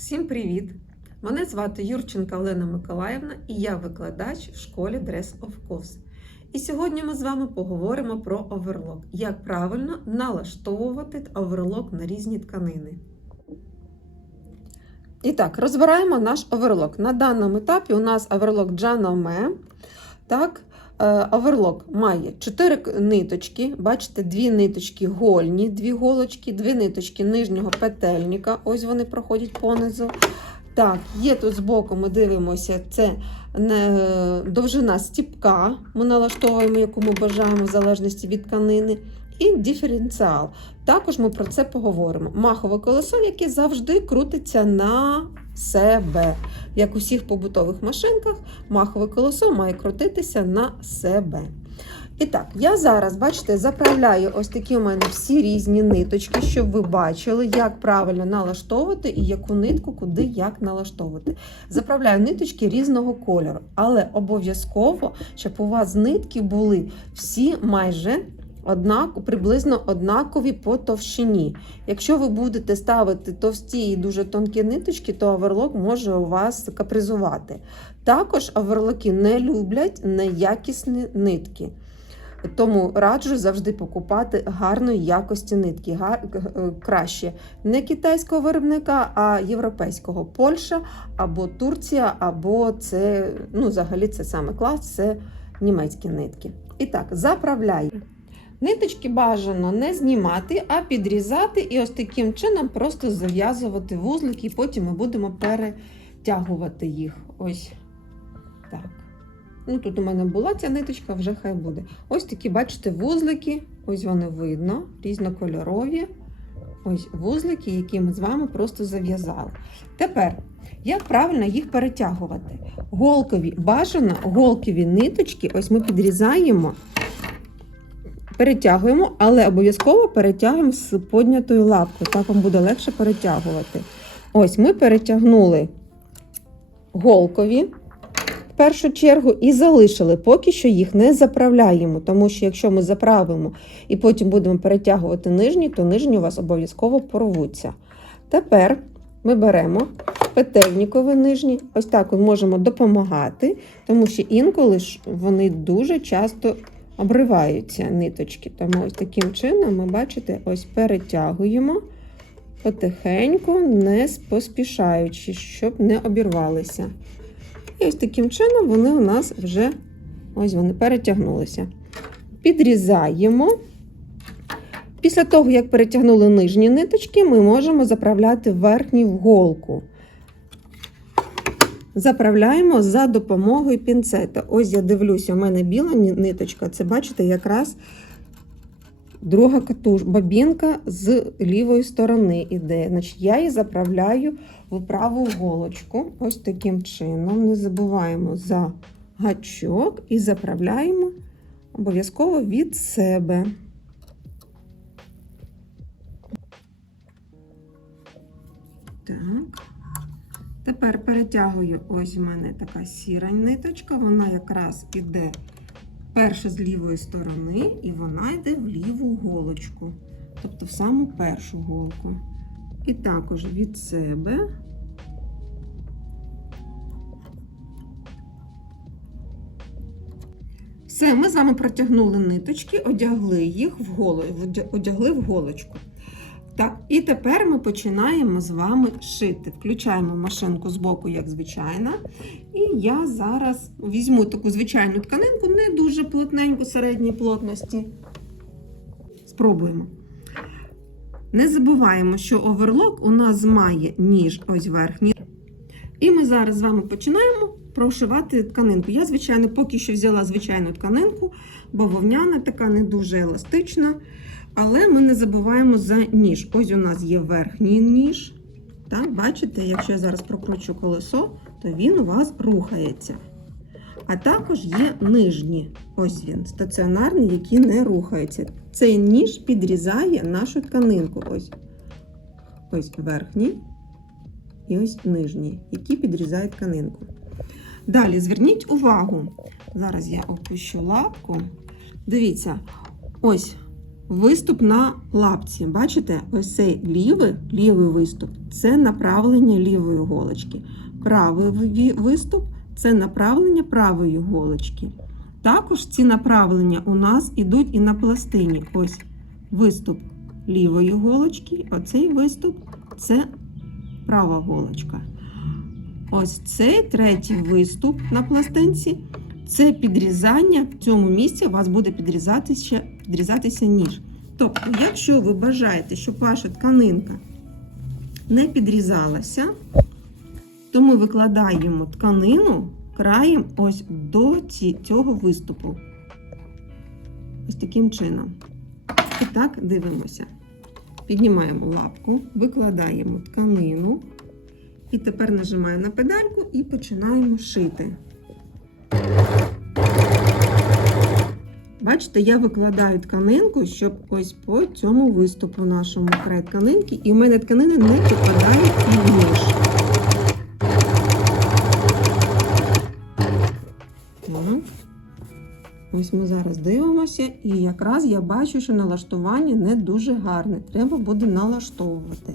Всім привіт! Мене звати Юрченка Олена Миколаївна і я викладач в школі Dress of Course. І сьогодні ми з вами поговоримо про оверлок, як правильно налаштовувати оверлок на різні тканини. І так, розбираємо наш оверлок. На даному етапі у нас оверлок Джаноме. Так, оверлок має 4 ниточки. Бачите, дві ниточки гольні, дві голочки, дві ниточки нижнього петельника. Ось вони проходять понизу. Так, є тут збоку, ми дивимося, це довжина стіпка. Ми налаштовуємо, яку ми бажаємо, в залежності від тканини. І диференціал. Також ми про це поговоримо. Махове колесо, яке завжди крутиться на себе. Як у всіх побутових машинках, махове колесо має крутитися на себе. І так, я зараз, бачите, заправляю ось такі у мене всі різні ниточки, щоб ви бачили, як правильно налаштовувати і яку нитку куди як налаштовувати. Заправляю ниточки різного кольору, але обов'язково, щоб у вас нитки були всі майже однак, приблизно однакові по товщині. Якщо ви будете ставити товсті і дуже тонкі ниточки, то оверлок може у вас капризувати. Також оверлоки не люблять неякісні нитки. Тому раджу завжди покупати гарної якості нитки, гар... е, краще не китайського виробника, а європейського Польща або Турція, або це, ну, взагалі, це саме клас, це німецькі нитки. І так, заправляю. Ниточки бажано не знімати, а підрізати і ось таким чином просто зав'язувати вузлики, і потім ми будемо перетягувати їх. Ось так. Ну, Тут у мене була ця ниточка, вже хай буде. Ось такі, бачите, вузлики, ось вони видно, різнокольорові. Ось вузлики, які ми з вами просто зав'язали. Тепер, як правильно їх перетягувати? Голкові, бажано голкові ниточки, ось ми підрізаємо, перетягуємо, але обов'язково перетягуємо з поднятою лапкою. Так вам буде легше перетягувати. Ось ми перетягнули голкові в першу чергу і залишили. Поки що їх не заправляємо, тому що якщо ми заправимо і потім будемо перетягувати нижні, то нижні у вас обов'язково порвуться. Тепер ми беремо петельнікові нижні, ось так от можемо допомагати, тому що інколи вони дуже часто обриваються ниточки. Тому ось таким чином ми, бачите, ось перетягуємо потихеньку, не поспішаючи, щоб не обірвалися. І ось таким чином вони у нас вже ось вони перетягнулися. Підрізаємо. Після того, як перетягнули нижні ниточки, ми можемо заправляти верхні в голку. Заправляємо за допомогою пінцета. Ось я дивлюся, у мене біла ниточка, це бачите, якраз друга катуш, бобінка з лівої сторони іде. Значить, Я її заправляю в праву голочку. Ось таким чином. Не забуваємо за гачок і заправляємо обов'язково від себе. Так. Тепер перетягую, ось у мене така сіра ниточка, вона якраз іде перша з лівої сторони, і вона йде в ліву голочку, тобто в саму першу голку. І також від себе все, ми з вами протягнули ниточки, одягли їх в голо, одягли в голочку. Так, і тепер ми починаємо з вами шити. Включаємо машинку з боку, як звичайно. І я зараз візьму таку звичайну тканинку, не дуже плотненьку, середньої плотності. Спробуємо. Не забуваємо, що оверлок у нас має ніж ось верхній. І ми зараз з вами починаємо прошивати тканинку. Я, звичайно, поки що взяла звичайну тканинку, бо вовняна така не дуже еластична. Але ми не забуваємо за ніж. Ось у нас є верхній ніж. Так, Бачите, якщо я зараз прокручу колесо, то він у вас рухається. А також є нижні, ось він, стаціонарний, який не рухається. Цей ніж підрізає нашу тканинку. Ось ось верхній і ось нижній, які підрізають тканинку. Далі зверніть увагу, зараз я опущу лапку. Дивіться, ось виступ на лапці. Бачите, ось цей лівий, лівий виступ це направлення лівої голочки. Правий виступ це направлення правої голочки. Також ці направлення у нас ідуть і на пластині. Ось виступ лівої голочки, оцей виступ це права голочка. Ось цей третій виступ на пластинці це підрізання. В цьому місці у вас буде підрізатися, підрізатися ніж. Тобто, якщо ви бажаєте, щоб ваша тканинка не підрізалася, то ми викладаємо тканину краєм ось до цього виступу. Ось таким чином. І так дивимося. Піднімаємо лапку, викладаємо тканину. І тепер нажимаємо на педальку і починаємо шити. Бачите, я викладаю тканинку, щоб ось по цьому виступу нашому край тканинки, і в мене тканина не попадає в ніж. Так. Ось ми зараз дивимося, і якраз я бачу, що налаштування не дуже гарне. Треба буде налаштовувати.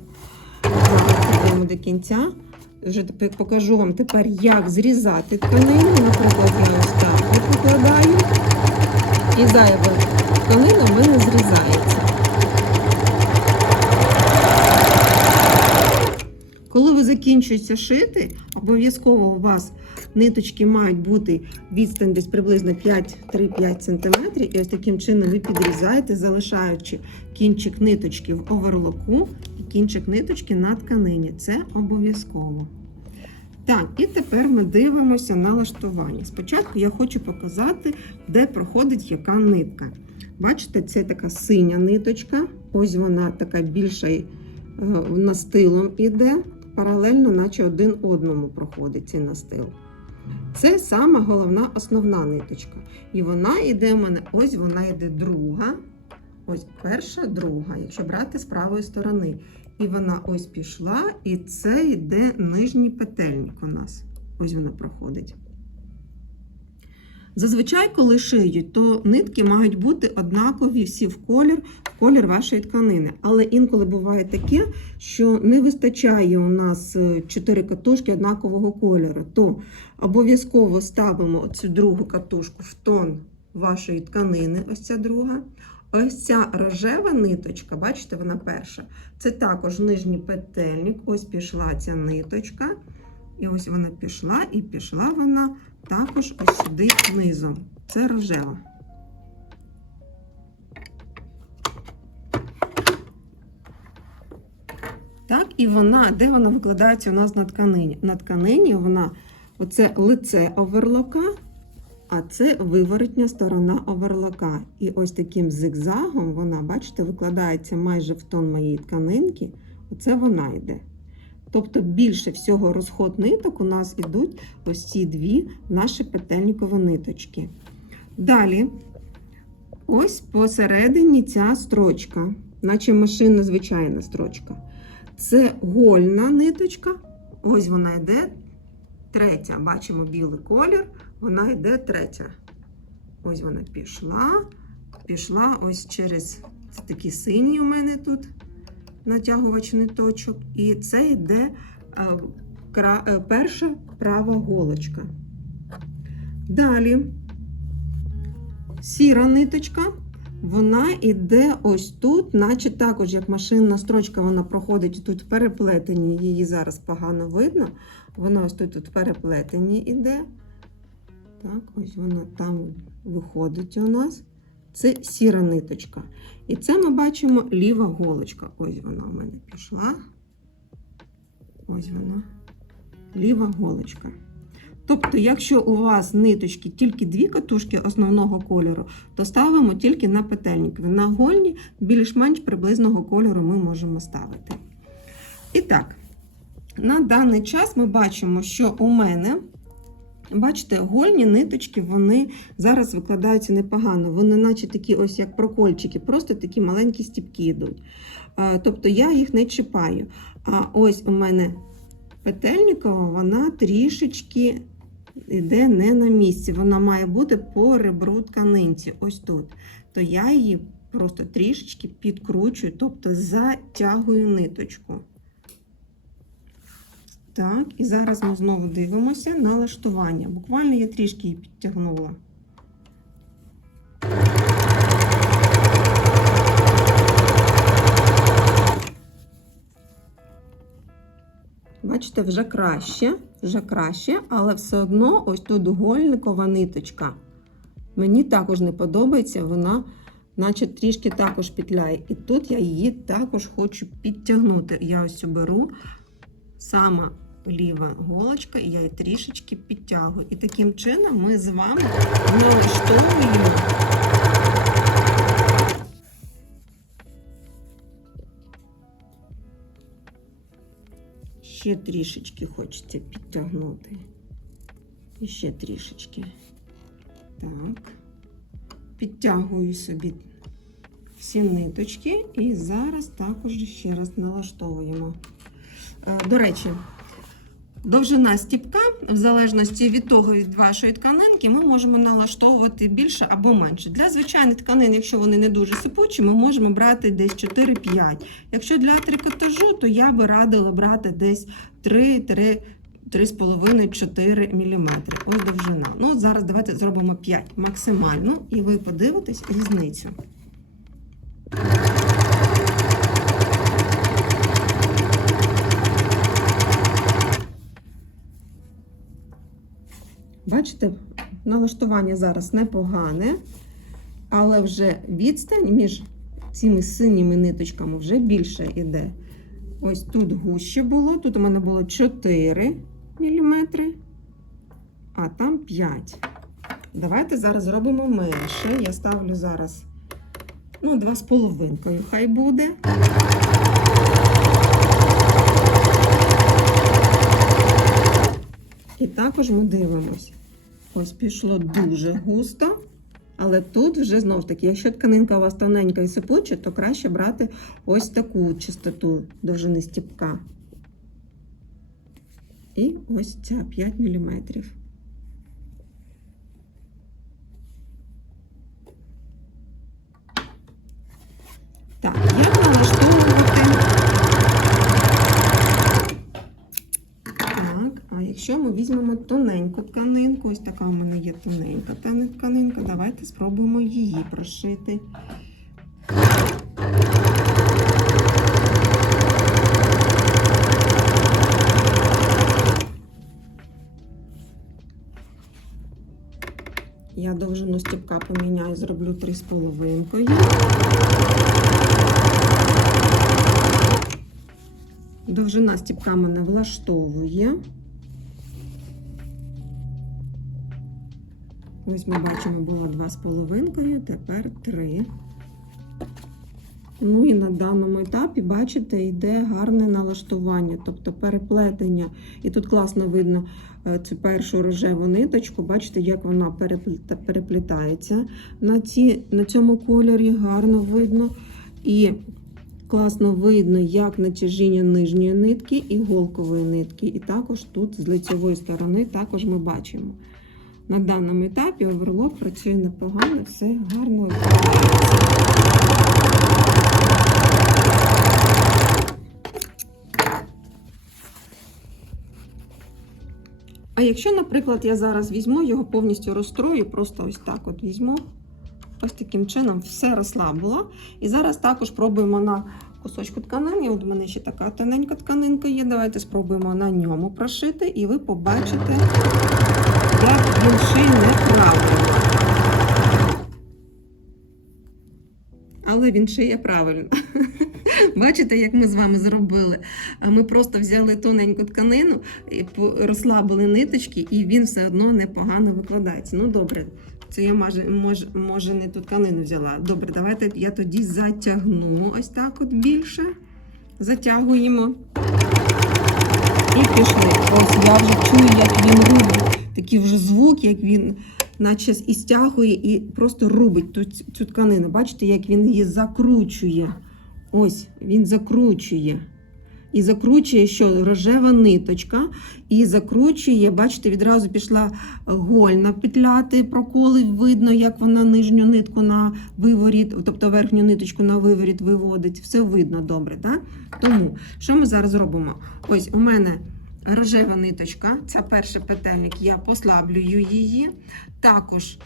Зараз до кінця. Вже покажу вам тепер, як зрізати тканину. Наприклад, я ось так викладаю. І зайва тканина в мене зрізається. Коли ви закінчуєте шити, обов'язково у вас ниточки мають бути відстань десь приблизно 5-3-5 см. І ось таким чином ви підрізаєте, залишаючи кінчик ниточки в оверлоку і кінчик ниточки на тканині. Це обов'язково. Так, і тепер ми дивимося на лаштування. Спочатку я хочу показати, де проходить яка нитка. Бачите, це така синя ниточка, ось вона така більша е, настилом іде, паралельно, наче один одному проходить цей настил. Це сама головна основна ниточка. І вона йде в мене, ось вона йде друга. Ось перша, друга, якщо брати з правої сторони. І вона ось пішла, і це йде нижній петельник у нас. Ось вона проходить. Зазвичай, коли шиють, то нитки мають бути однакові всі в колір, в колір вашої тканини. Але інколи буває таке, що не вистачає у нас 4 катушки однакового кольору. То обов'язково ставимо цю другу катушку в тон вашої тканини, ось ця друга. Ось ця рожева ниточка, бачите, вона перша. Це також нижній петельник. Ось пішла ця ниточка. І ось вона пішла, і пішла вона також ось сюди низом. Це рожева. Так, і вона, де вона викладається у нас на тканині? На тканині вона, оце лице оверлока, а це виворотня сторона оверлока. І ось таким зигзагом вона, бачите, викладається майже в тон моєї тканинки. Оце вона йде. Тобто більше всього розход ниток у нас ідуть ось ці дві наші петельникові ниточки. Далі, ось посередині ця строчка, наче машинна звичайна строчка. Це гольна ниточка. Ось вона йде третя. Бачимо білий колір, вона йде третя. Ось вона пішла, пішла ось через це такі сині у мене тут натягувач ниточок. І це йде е, кра- е, перша права голочка. Далі сіра ниточка, вона йде ось тут, наче також як машинна строчка, вона проходить тут в переплетенні, її зараз погано видно. Вона ось тут, тут в переплетенні йде. Так, ось вона там виходить у нас. Це сіра ниточка. І це ми бачимо ліва голочка. Ось вона у мене пішла. Ось вона. Ліва голочка. Тобто, якщо у вас ниточки тільки дві катушки основного кольору, то ставимо тільки на петельник. На гольні більш-менш приблизного кольору ми можемо ставити. І так, на даний час ми бачимо, що у мене, бачите, гольні ниточки, вони зараз викладаються непогано. Вони, наче такі, ось як прокольчики, просто такі маленькі стіпки йдуть. Тобто я їх не чіпаю. А ось у мене петельникова, вона трішечки йде не на місці. Вона має бути по ребру тканинці, ось тут. То я її просто трішечки підкручую, тобто затягую ниточку. Так, і зараз ми знову дивимося налаштування. Буквально я трішки її підтягнула. Бачите, вже краще, вже краще, але все одно ось тут гольникова ниточка. Мені також не подобається, вона, наче трішки також петляє. І тут я її також хочу підтягнути. Я ось беру сама ліва голочка, я її трішечки підтягую. І таким чином ми з вами налаштовуємо. Ще трішечки хочеться підтягнути. І ще трішечки. Так. Підтягую собі всі ниточки і зараз також ще раз налаштовуємо. Е, До речі, довжина стіпка, в залежності від того, від вашої тканинки, ми можемо налаштовувати більше або менше. Для звичайних тканин, якщо вони не дуже сипучі, ми можемо брати десь 4-5. Якщо для трикотажу, то я би радила брати десь 3 3,5-4 мм. Ось довжина. Ну, зараз давайте зробимо 5 максимально, і ви подивитесь різницю. Бачите, налаштування зараз непогане, але вже відстань між цими синіми ниточками вже більше йде. Ось тут гуще було, тут у мене було 4 мм, а там 5. Давайте зараз зробимо менше. Я ставлю зараз ну, 2,5 хай буде. І також ми дивимось. Ось пішло дуже густо. Але тут вже знову ж таки, якщо тканинка у вас тоненька і сипуча, то краще брати ось таку частоту довжини стіпка. І ось ця 5 мм. Так, як налаштовувати. Так, а якщо ми візьмемо тоненьку тканинку, ось така у мене є тоненька тканинка, давайте спробуємо її прошити. Я довжину стіпка поміняю, зроблю 3,5. Довжина стіпка мене влаштовує. Ось ми бачимо, було 2,5, тепер 3. Ну і на даному етапі, бачите, йде гарне налаштування, тобто переплетення. І тут класно видно е, цю першу рожеву ниточку. Бачите, як вона переплітається на, ці, на цьому кольорі, гарно видно. І класно видно, як натяжіння нижньої нитки і голкової нитки. І також тут з лицевої сторони також ми бачимо. На даному етапі оверлок працює непогано, все гарно. А якщо, наприклад, я зараз візьму його повністю розстрою, просто ось так от візьму, ось таким чином все розслабила. І зараз також пробуємо на кусочку тканини. От у мене ще така тоненька тканинка є. Давайте спробуємо на ньому прошити, і ви побачите, як він шиє неправильно. Але він шиє правильно. Бачите, як ми з вами зробили? Ми просто взяли тоненьку тканину, і розслабили ниточки, і він все одно непогано викладається. Ну, добре, це я може, може, може не ту тканину взяла. Добре, давайте я тоді затягну ось так от більше. Затягуємо. І пішли. Ось я вже чую, як він робить. Такий вже звук, як він наче і стягує, і просто рубить ту, цю тканину. Бачите, як він її закручує. Ось він закручує. і закручує що рожева ниточка, і закручує, бачите, відразу пішла гольна петляти, проколи видно, як вона нижню нитку на виворіт, тобто верхню ниточку на виворіт виводить. Все видно добре, так? Тому що ми зараз робимо? Ось у мене рожева ниточка, це перший петельник, я послаблюю її. Також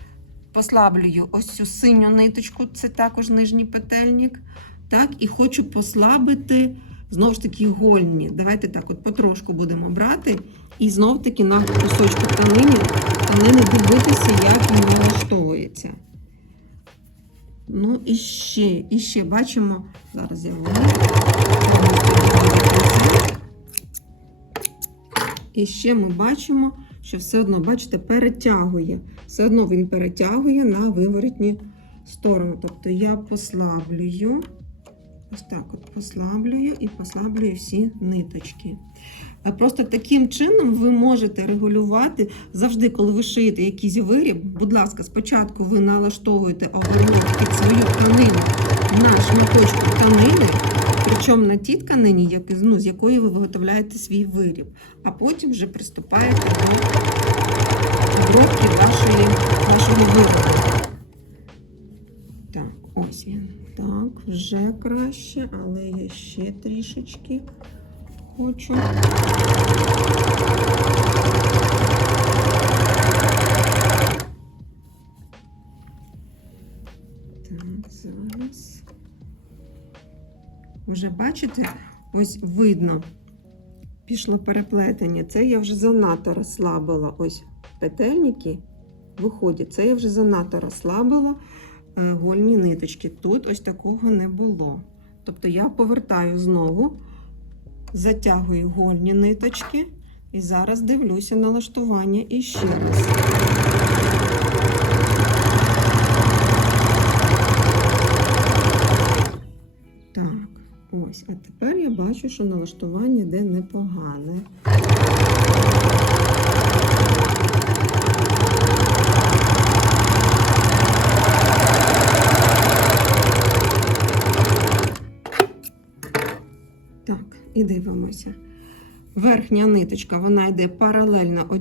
послаблюю ось цю синю ниточку, це також нижній петельник. Так, і хочу послабити знову ж таки гольні. Давайте так, от потрошку будемо брати. І знов таки на кусочку тканини, тканини дивитися, як він налаштовується. Ну і ще, і ще бачимо, зараз я вам. І ще ми бачимо, що все одно, бачите, перетягує. Все одно він перетягує на виворотні сторону. Тобто я послаблюю, ось так от послаблюю і послаблюю всі ниточки. Просто таким чином ви можете регулювати завжди, коли ви шиєте якийсь виріб. Будь ласка, спочатку ви налаштовуєте оверлок під свою тканину на шматочку тканини, причому на тій тканині, як, ну, з якої ви виготовляєте свій виріб, а потім вже приступаєте до обробки вашої, вашого виробу. Так, ось він. Так, вже краще, але я ще трішечки хочу. Вже бачите, ось видно, пішло переплетення. Це я вже занадто розслабила. Ось петельники виходять. Це я вже занадто розслабила е, гольні ниточки. Тут ось такого не було. Тобто я повертаю знову, затягую гольні ниточки і зараз дивлюся налаштування іще раз. Ось. А тепер я бачу, що налаштування йде непогане. Так, і дивимося. Верхня ниточка, вона йде паралельно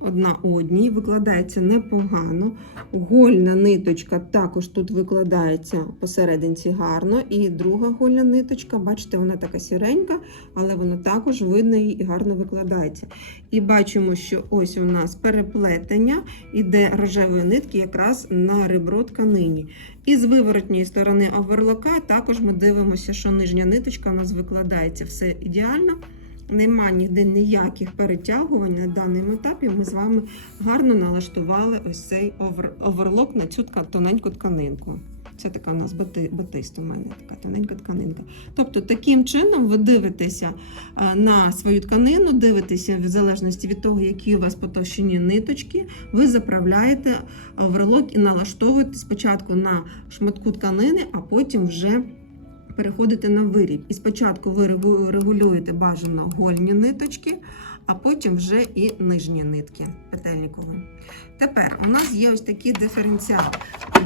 одна одній, викладається непогано. Гольна ниточка також тут викладається посерединці гарно. І друга гольна ниточка, бачите, вона така сіренька, але вона також видно і гарно викладається. І бачимо, що ось у нас переплетення іде рожевої нитки якраз на ребро тканині. І з виворотньої сторони оверлока також ми дивимося, що нижня ниточка у нас викладається все ідеально. Нема ніде ніяких перетягувань на даному етапі. Ми з вами гарно налаштували ось цей овер, оверлок на цю тоненьку тканинку. Це така у нас бати, батист у мене, така тоненька тканинка. Тобто, таким чином ви дивитеся е, на свою тканину, дивитеся в залежності від того, які у вас потовщені ниточки, ви заправляєте оверлок і налаштовуєте спочатку на шматку тканини, а потім вже переходите на виріб. І спочатку ви регулюєте бажано гольні ниточки, а потім вже і нижні нитки петельникові. Тепер у нас є ось такий диференціал.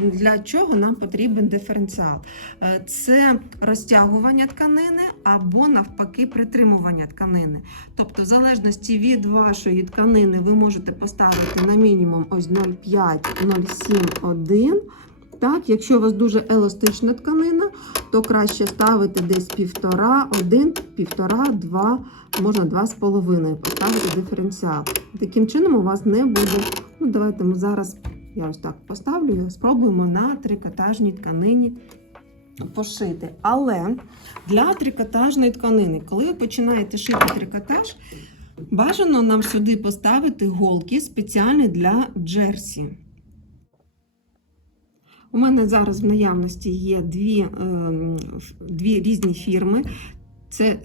Для чого нам потрібен диференціал? Е, Це розтягування тканини або навпаки притримування тканини. Тобто, в залежності від вашої тканини, ви можете поставити на мінімум ось 0,5, 0,7, 1. Так, якщо у вас дуже еластична тканина, то краще ставити десь півтора, один, півтора, два, можна два з половиною поставити диференціал. Таким чином у вас не буде. Ну, давайте ми зараз, я ось так поставлю, спробуємо на трикотажній тканині пошити. Але для трикотажної тканини, коли ви починаєте шити трикотаж, бажано нам сюди поставити голки спеціальні для джерсі. У мене зараз в наявності є дві, ем, дві різні фірми. Це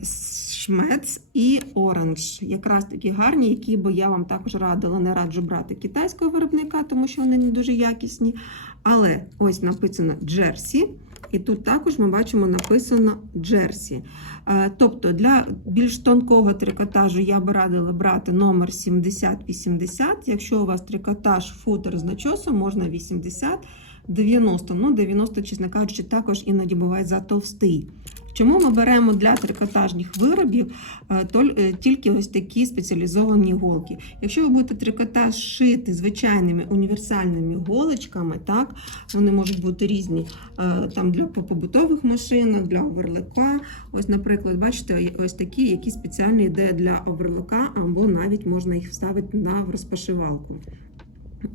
Шмец і Оранж. Якраз такі гарні, які би я вам також радила, не раджу брати китайського виробника, тому що вони не дуже якісні. Але ось написано Джерсі. І тут також ми бачимо написано Джерсі. Е, Тобто для більш тонкого трикотажу я би радила брати номер 7080. Якщо у вас трикотаж футер з начосом, можна 80. 90, ну 90, чесно кажучи, також іноді буває затовстий. Чому ми беремо для трикотажних виробів е, е, тільки ось такі спеціалізовані голки? Якщо ви будете трикотаж шити звичайними універсальними голочками, так, вони можуть бути різні е, там для побутових машинах, для оверлика. Ось, наприклад, бачите, ось такі, які спеціальні йде для оверлика, або навіть можна їх вставити на розпашивалку.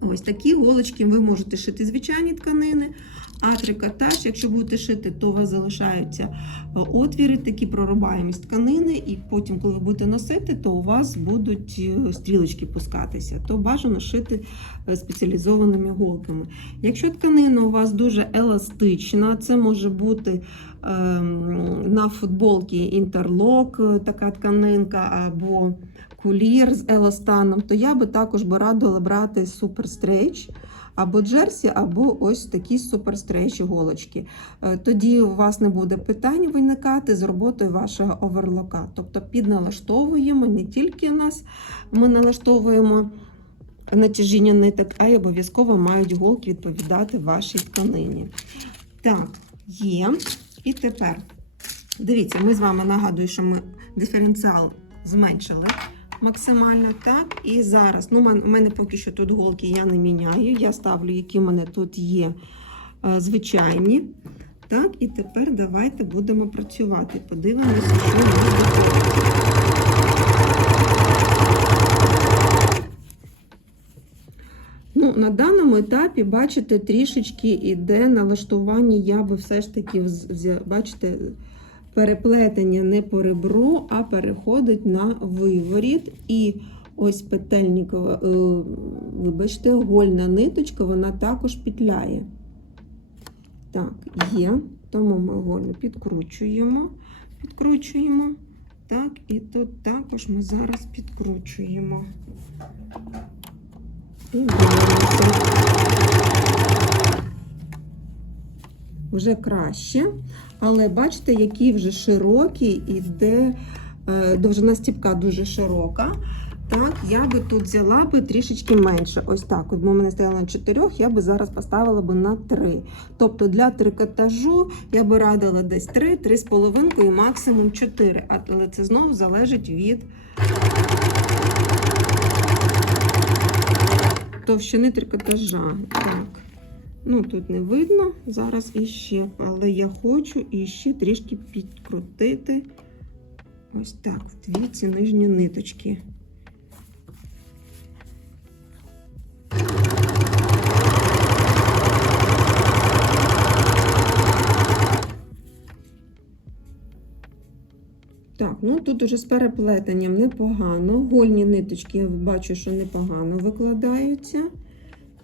Ось такі голочки ви можете шити звичайні тканини, а трикотаж, якщо будете шити, то у вас залишаються е, отвіри, такі прорубаємі з тканини, і потім, коли ви будете носити, то у вас будуть е, стрілочки пускатися. То бажано шити е, спеціалізованими голками. Якщо тканина у вас дуже еластична, це може бути ем, на футболці інтерлок, така тканинка, або кулір з еластаном, то я би також би радила брати суперстрейч або джерсі, або ось такі суперстрейч голочки. Е, Тоді у вас не буде питань виникати з роботою вашого оверлока. Тобто підналаштовуємо не тільки нас ми налаштовуємо натяжіння ниток, а й обов'язково мають голки відповідати вашій тканині. Так, є. І тепер дивіться, ми з вами нагадую, що ми диференціал зменшили максимально. Так, і зараз, ну, у мене поки що тут голки я не міняю. Я ставлю, які в мене тут є е, звичайні. Так, і тепер давайте будемо працювати. Подивимося, що буде. Ну, на даному етапі, бачите, трішечки іде налаштування, я би все ж таки, бачите, переплетення не по ребру, а переходить на виворіт. І ось петельникова, е, вибачте, гольна ниточка, вона також петляє. Так, є. Тому ми гольну підкручуємо, підкручуємо. Так, і тут також ми зараз підкручуємо. І. Вже краще, але бачите, який вже широкий іде е, довжина стіпка дуже широка. Так, я би тут взяла би трішечки менше. Ось так. От бо мене стояло на 4, я би зараз поставила би на 3. Тобто для трикотажу я би радила десь 3, 3,5 і максимум 4. Але це знову залежить від товщини трикотажа. Так. Ну, тут не видно зараз іще, але я хочу іще трішки підкрутити ось так, дві ці нижні ниточки. Так, ну тут уже з переплетенням непогано. Гольні ниточки я бачу, що непогано викладаються.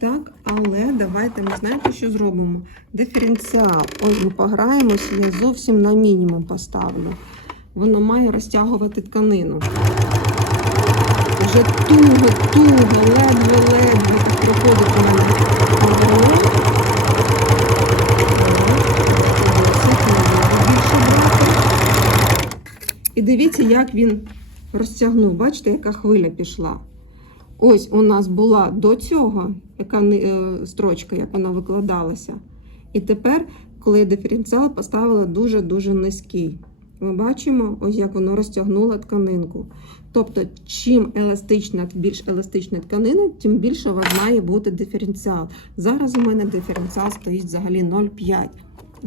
Так, але давайте ми знаєте, що зробимо? Диференціал. Ось ми пограємося, я зовсім на мінімум поставлю. Воно має розтягувати тканину. Вже туго, туго, ледве-ледве тут проходить у мене. І дивіться, як він розтягнув. Бачите, яка хвиля пішла. Ось у нас була до цього яка е, строчка, як вона викладалася. І тепер, коли диференціал поставила дуже-дуже низький. Ми бачимо, ось як воно розтягнуло тканинку. Тобто, чим еластична, більш еластична тканина, тим більше у вас має бути диференціал. Зараз у мене диференціал стоїть взагалі 0,5.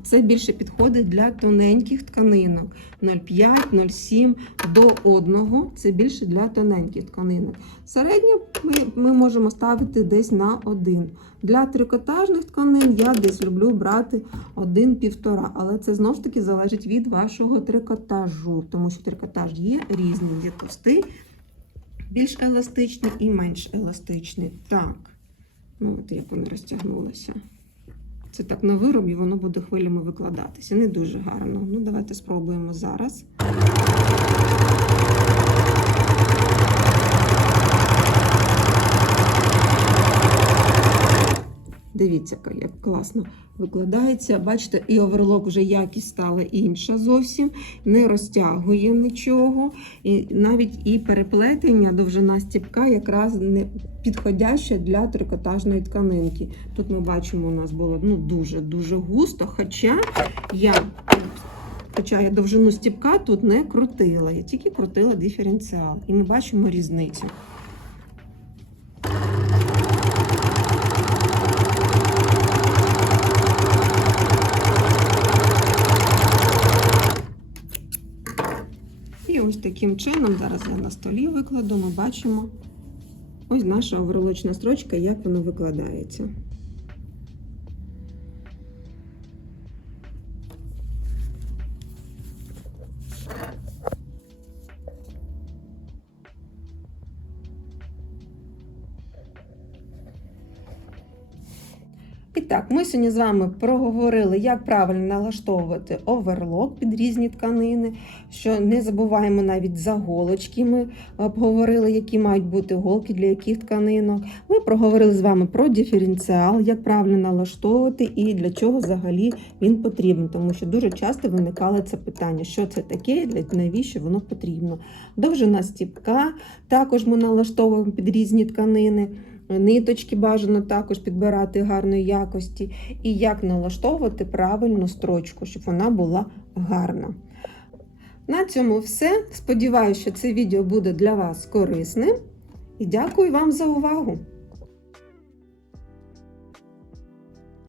Це більше підходить для тоненьких тканинок. 0,5, 0,7 до 1 це більше для тоненьких тканинок. Середнє ми, ми можемо ставити десь на 1. Для трикотажних тканин я десь люблю брати 1-1,5, але це знову ж таки залежить від вашого трикотажу, тому що трикотаж є різний, є товстий, більш еластичний і менш еластичний. Так, ну от як вони розтягнулися. Це так на виробі, воно буде хвилями викладатися. Не дуже гарно. Ну, давайте спробуємо зараз. Дивіться, як класно викладається. Бачите, і оверлок вже якість стала інша зовсім, не розтягує нічого. І навіть і переплетення, довжина стіпка якраз не підходяща для трикотажної тканинки. Тут ми бачимо, у нас було ну, дуже-дуже густо, хоча я Хоча я довжину стіпка тут не крутила, я тільки крутила диференціал. І ми бачимо різницю. І ось таким чином, зараз я на столі викладу, ми бачимо ось наша оверлочна строчка, як воно викладається. І так, ми сьогодні з вами проговорили, як правильно налаштовувати оверлок під різні тканини. Що не забуваємо навіть за голочки. Ми обговорили, які мають бути голки для яких тканинок. Ми проговорили з вами про диференціал, як правильно налаштовувати і для чого взагалі він потрібен. Тому що дуже часто виникало це питання, що це таке, для навіщо воно потрібно. Довжина стіпка також ми налаштовуємо під різні тканини. Ниточки бажано також підбирати гарної якості, і як налаштовувати правильну строчку, щоб вона була гарна. На цьому все. Сподіваюся, що це відео буде для вас корисним. І дякую вам за увагу!